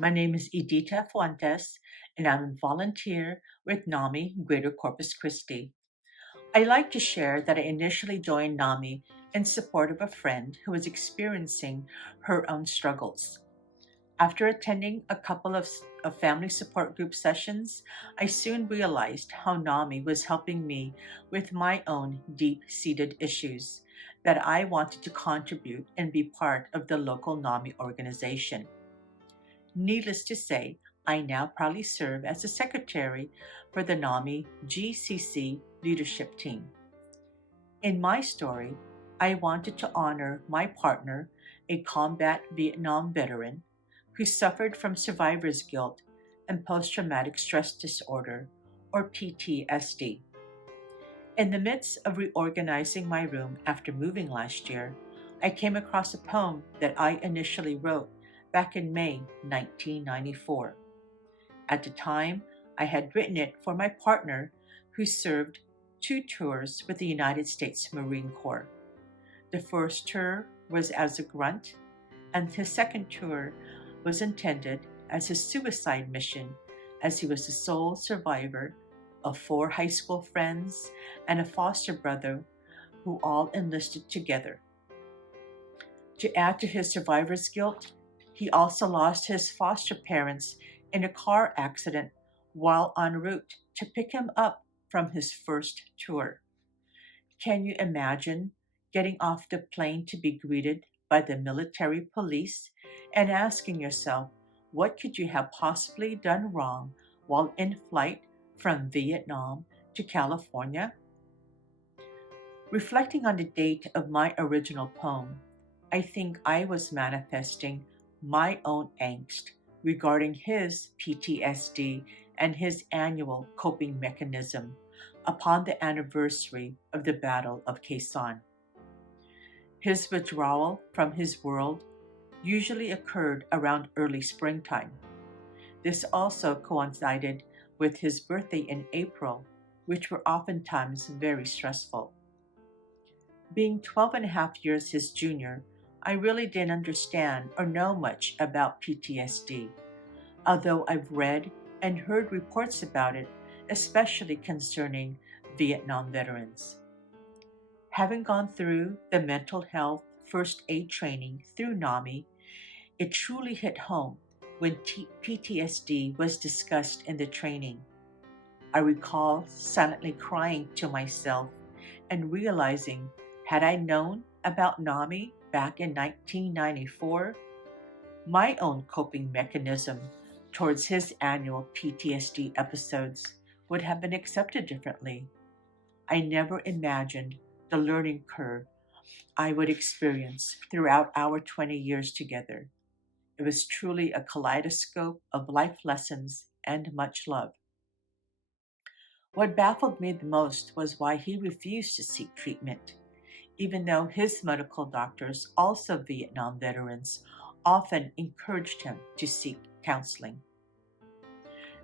My name is Edita Fuentes, and I'm a volunteer with NAMI Greater Corpus Christi. I like to share that I initially joined NAMI in support of a friend who was experiencing her own struggles. After attending a couple of family support group sessions, I soon realized how NAMI was helping me with my own deep seated issues, that I wanted to contribute and be part of the local NAMI organization. Needless to say, I now proudly serve as the secretary for the NAMI GCC leadership team. In my story, I wanted to honor my partner, a combat Vietnam veteran who suffered from survivor's guilt and post traumatic stress disorder, or PTSD. In the midst of reorganizing my room after moving last year, I came across a poem that I initially wrote back in May 1994. At the time, I had written it for my partner who served two tours with the United States Marine Corps. The first tour was as a grunt, and his second tour was intended as his suicide mission, as he was the sole survivor of four high school friends and a foster brother who all enlisted together. To add to his survivor's guilt, he also lost his foster parents in a car accident while en route to pick him up from his first tour. Can you imagine getting off the plane to be greeted by the military police and asking yourself, what could you have possibly done wrong while in flight from Vietnam to California? Reflecting on the date of my original poem, I think I was manifesting my own angst regarding his PTSD and his annual coping mechanism upon the anniversary of the Battle of Quezon. His withdrawal from his world usually occurred around early springtime. This also coincided with his birthday in April, which were oftentimes very stressful. Being 12 and a half years his junior, I really didn't understand or know much about PTSD, although I've read and heard reports about it, especially concerning Vietnam veterans. Having gone through the mental health first aid training through NAMI, it truly hit home when PTSD was discussed in the training. I recall silently crying to myself and realizing, had I known about NAMI back in 1994, my own coping mechanism towards his annual PTSD episodes would have been accepted differently. I never imagined the learning curve I would experience throughout our 20 years together. It was truly a kaleidoscope of life lessons and much love. What baffled me the most was why he refused to seek treatment, even though his medical doctors, also Vietnam veterans, often encouraged him to seek counseling.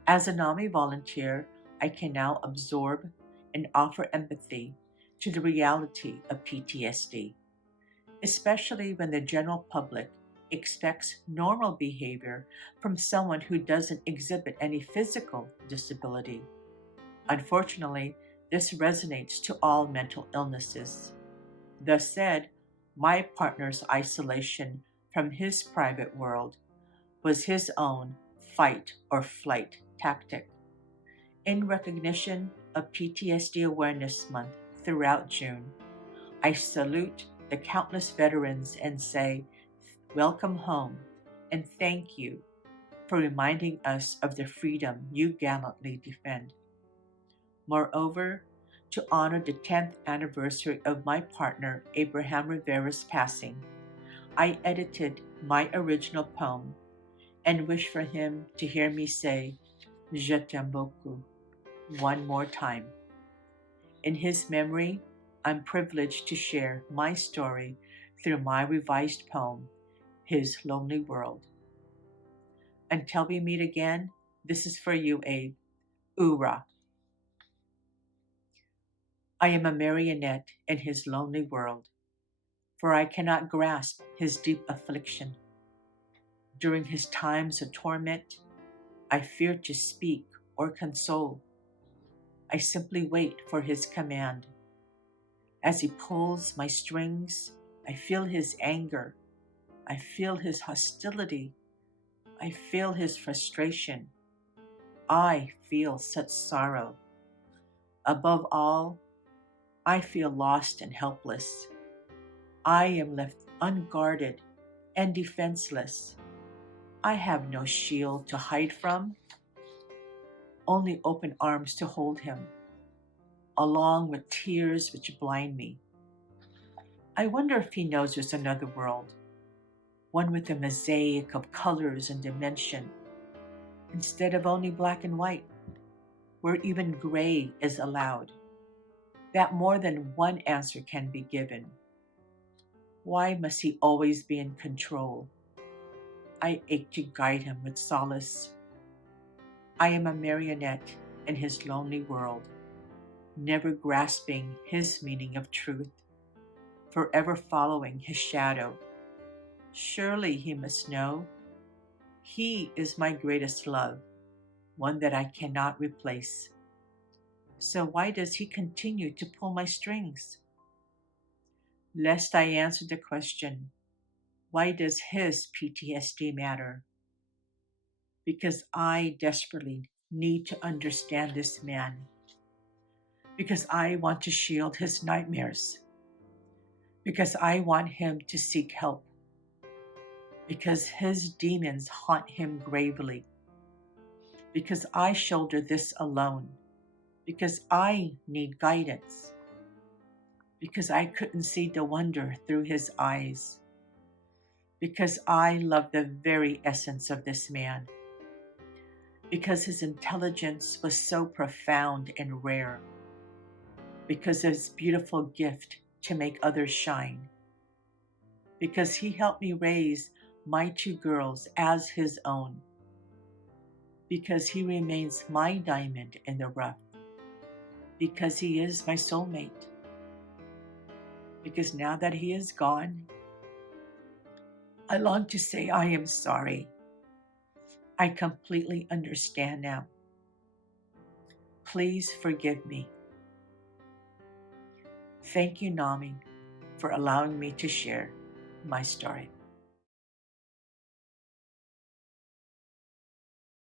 As a NAMI volunteer, I can now absorb and offer empathy to the reality of PTSD, especially when the general public expects normal behavior from someone who doesn't exhibit any physical disability. Unfortunately, this resonates to all mental illnesses. Thus said, my partner's isolation from his private world was his own fight or flight tactic. In recognition of PTSD Awareness Month throughout June, I salute the countless veterans and say, welcome home, and thank you for reminding us of the freedom you gallantly defend. Moreover, to honor the 10th anniversary of my partner Abraham Rivera's passing, I edited my original poem and wish for him to hear me say, Je t'aime beaucoup, one more time. In his memory, I'm privileged to share my story through my revised poem, His Lonely World. Until we meet again, this is for you, Abe. Oorah. I am a marionette in his lonely world, for I cannot grasp his deep affliction. During his times of torment, I fear to speak or console. I simply wait for his command. As he pulls my strings, I feel his anger. I feel his hostility. I feel his frustration. I feel such sorrow. Above all, I feel lost and helpless. I am left unguarded and defenseless. I have no shield to hide from, only open arms to hold him, along with tears which blind me. I wonder if he knows there's another world, one with a mosaic of colors and dimension, instead of only black and white, where even gray is allowed, that more than one answer can be given. Why must he always be in control? I ache to guide him with solace. I am a marionette in his lonely world, never grasping his meaning of truth, forever following his shadow. Surely he must know. He is my greatest love, one that I cannot replace. So why does he continue to pull my strings? Lest I answer the question, why does his PTSD matter? Because I desperately need to understand this man. Because I want to shield his nightmares. Because I want him to seek help. Because his demons haunt him gravely. Because I shoulder this alone. Because I need guidance. Because I couldn't see the wonder through his eyes. Because I love the very essence of this man. Because his intelligence was so profound and rare. Because of his beautiful gift to make others shine. Because he helped me raise my two girls as his own. Because he remains my diamond in the rough. Because he is my soulmate. Because now that he is gone, I long to say I am sorry. I completely understand now. Please forgive me. Thank you, NAMI, for allowing me to share my story.